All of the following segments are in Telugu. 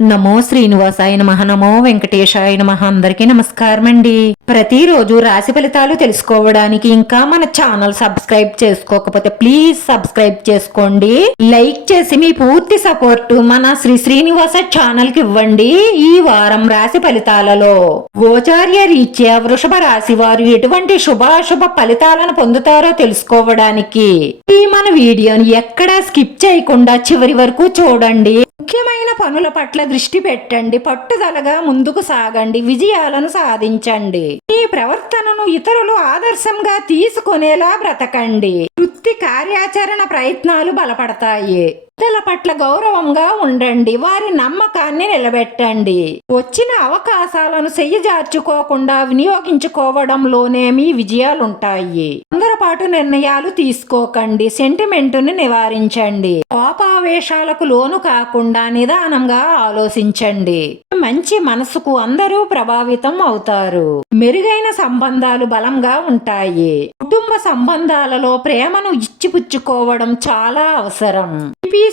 నమో శ్రీనివాసాయ నమః. నమో వెంకటేశాయ నమః. అందరికీ నమస్కారం అండి. ప్రతిరోజు రాశి ఫలితాలు తెలుసుకోవడానికి ఇంకా మన ఛానల్ సబ్స్క్రైబ్ చేసుకోకపోతే ప్లీజ్ సబ్స్క్రైబ్ చేసుకోండి. లైక్ చేసి మీ పూర్తి సపోర్ట్ మన శ్రీనివాస ఛానల్ కి ఇవ్వండి. ఈ వారం రాశి ఫలితాలలో గోచార్య రీత్యా వృషభ రాశి వారు ఎటువంటి శుభాశుభ ఫలితాలను పొందుతారో తెలుసుకోవడానికి ఈ మన వీడియోని ఎక్కడా స్కిప్ చేయకుండా చివరి వరకు చూడండి. ముఖ్యమైన పనుల పట్ల దృష్టి పెట్టండి. పట్టుదలగా ముందుకు సాగండి. విజయాలను సాధించండి. మీ ప్రవర్తనను ఇతరులు ఆదర్శంగా తీసుకునేలా బ్రతకండి. వృత్తి కార్యాచరణ ప్రయత్నాలు బలపడతాయి. పెద్దల పట్ల గౌరవంగా ఉండండి. వారి నమ్మకాన్ని నిలబెట్టండి. వచ్చిన అవకాశాలను చెయ్యజార్చుకోకుండా వినియోగించుకోవడంలోనే మీ విజయాలుంటాయి. తొందరపాటు నిర్ణయాలు తీసుకోకండి. సెంటిమెంటుని నివారించండి. కోపావేశాలకు లోను కాకుండా నిదానంగా ఆలోచించండి. మంచి మనసుకు అందరూ ప్రభావితం అవుతారు. మెరుగైన సంబంధాలు బలంగా ఉంటాయి. కుటుంబ సంబంధాలలో ప్రేమను ఇచ్చిపుచ్చుకోవడం చాలా అవసరం.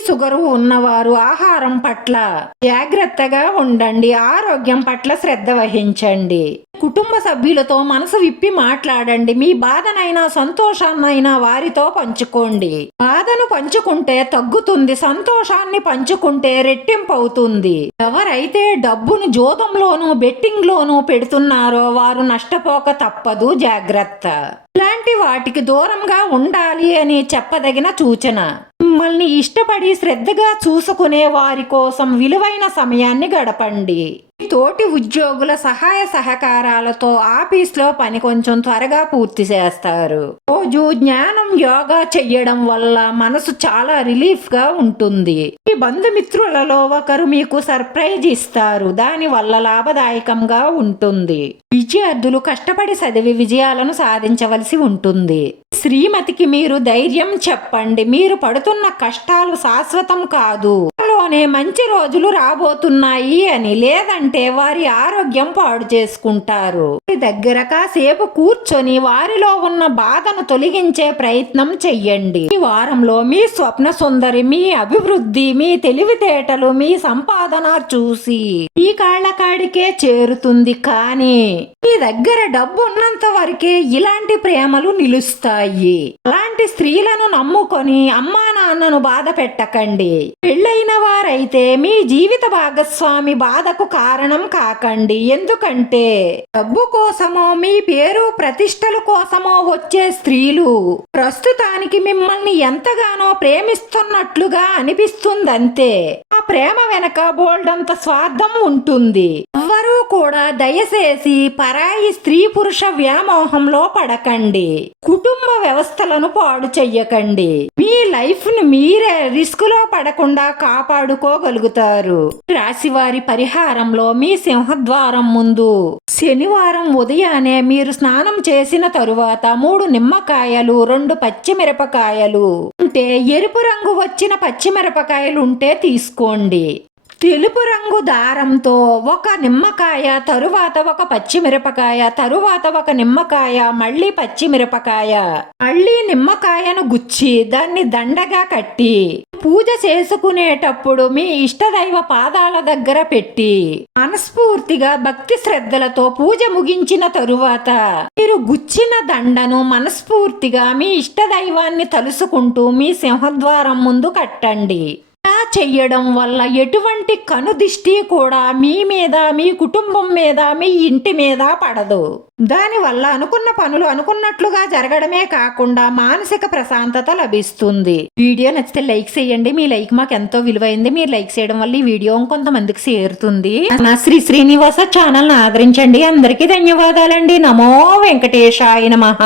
షుగరు ఉన్నవారు ఆహారం పట్ల జాగ్రత్తగా ఉండండి. ఆరోగ్యం పట్ల శ్రద్ధ వహించండి. కుటుంబ సభ్యులతో మనసు విప్పి మాట్లాడండి. మీ బాధనైనా సంతోషాన్నైనా వారితో పంచుకోండి. బాధను పంచుకుంటే తగ్గుతుంది. సంతోషాన్ని పంచుకుంటే రెట్టింపు అవుతుంది. ఎవరైతే డబ్బును జోదంలోనూ బెట్టింగ్ లోనూ పెడుతున్నారో వారు నష్టపోక తప్పదు. జాగ్రత్త. ఇలాంటి వాటికి దూరంగా ఉండాలి అని చెప్పదగిన సూచన. మిమ్మల్ని ఇష్టపడి శ్రద్ధగా చూసుకునే వారి కోసం విలువైన సమయాన్ని గడపండి. తోటి ఉద్యోగుల సహాయ సహకారాలతో ఆఫీస్లో పని కొంచెం త్వరగా పూర్తి చేస్తారు. రోజు జ్ఞానం యోగా చెయ్యడం వల్ల మనసు చాలా రిలీఫ్ గా ఉంటుంది. మీ బంధుమిత్రులలో ఒకరు మీకు సర్ప్రైజ్ ఇస్తారు. దాని వల్ల లాభదాయకంగా ఉంటుంది. విద్యార్థులు కష్టపడి చదివి విజయాలను సాధించవలసి ఉంటుంది. శ్రీమతికి మీరు ధైర్యం చెప్పండి. మీరు పడుతున్న కష్టాలు శాశ్వతం కాదు. లోనే మంచి రోజులు రాబోతున్నాయి అని. లేదంటే వారి ఆరోగ్యం పాడు చేసుకుంటారు. దగ్గర కాసేపు కూర్చొని వారిలో ఉన్న బాధను తొలగించే ప్రయత్నం చెయ్యండి. ఈ వారంలో మీ స్వప్న సుందరి మీ అభివృద్ధి, మీ తెలివితేటలు, మీ సంపాదన చూసి ఈ కాళ్ళకాడికే చేరుతుంది. కానీ మీ దగ్గర డబ్బు ఉన్నంత వరకే ఇలాంటి ప్రేమలు నిలుస్తాయి. అలాంటి స్త్రీలను నమ్ముకొని అమ్మా నాన్నను బాధ పెట్టకండి. పెళ్ళైన వారైతే మీ జీవిత భాగస్వామి బాధకు కారణం కాకండి. ఎందుకంటే డబ్బు కోసమో మీ పేరు ప్రతిష్టల కోసమో వచ్చే స్త్రీలు ప్రస్తుతానికి మిమ్మల్ని ఎంతగానో ప్రేమిస్తున్నట్లుగా అనిపిస్తుందంతే. ఆ ప్రేమ వెనక బోల్డంత స్వార్థం ఉంటుంది. ఎవ్వరూ కూడా దయచేసి పరాయి స్త్రీ పురుష వ్యామోహంలో పడకండి. కుటుంబ వ్యవస్థలను పాడు చెయ్యకండి. మీ లైఫ్ ను మీరే రిస్క్ లో పడకుండా కాపాడుకోగలుగుతారు. రాశివారి పరిహారంలో మీ సింహద్వారం ముందు శనివారం ఉదయాన్నే మీరు స్నానం చేసిన తరువాత 3 నిమ్మకాయలు 2 పచ్చిమిరపకాయలు అంటే ఎరుపు రంగు వచ్చిన పచ్చిమిరపకాయలు ఉంటే తీసుకోండి. తెలుపు రంగు దారంతో 1 నిమ్మకాయ, తరువాత 1 పచ్చిమిరపకాయ, తరువాత 1 నిమ్మకాయ, మళ్ళీ పచ్చిమిరపకాయ, మళ్ళీ నిమ్మకాయను గుచ్చి దాన్ని దండగా కట్టి పూజ చేసుకునేటప్పుడు మీ ఇష్టదైవ పాదాల దగ్గర పెట్టి మనస్ఫూర్తిగా భక్తి శ్రద్ధలతో పూజ ముగించిన తరువాత మీరు గుచ్చిన దండను మనస్ఫూర్తిగా మీ ఇష్టదైవాన్ని తలుసుకుంటూ మీ సింహద్వారం ముందు కట్టండి. చెయ్యడం వల్ల ఎటువంటి కనుదిష్టి కూడా మీ మీద, మీ కుటుంబం మీద, మీ ఇంటి మీద పడదు. దానివల్ల అనుకున్న పనులు అనుకున్నట్లుగా జరగడమే కాకుండా మానసిక ప్రశాంతత లభిస్తుంది. వీడియో నచ్చితే లైక్ చేయండి. మీ లైక్ మాకు ఎంతో విలువైంది. మీరు లైక్ చేయడం వల్ల ఈ వీడియో కొంతమందికి చేరుతుంది. నా శ్రీనివాస ఛానల్ ఆదరించండి. అందరికీ ధన్యవాదాలండి. నమో వెంకటేశాయ నమః.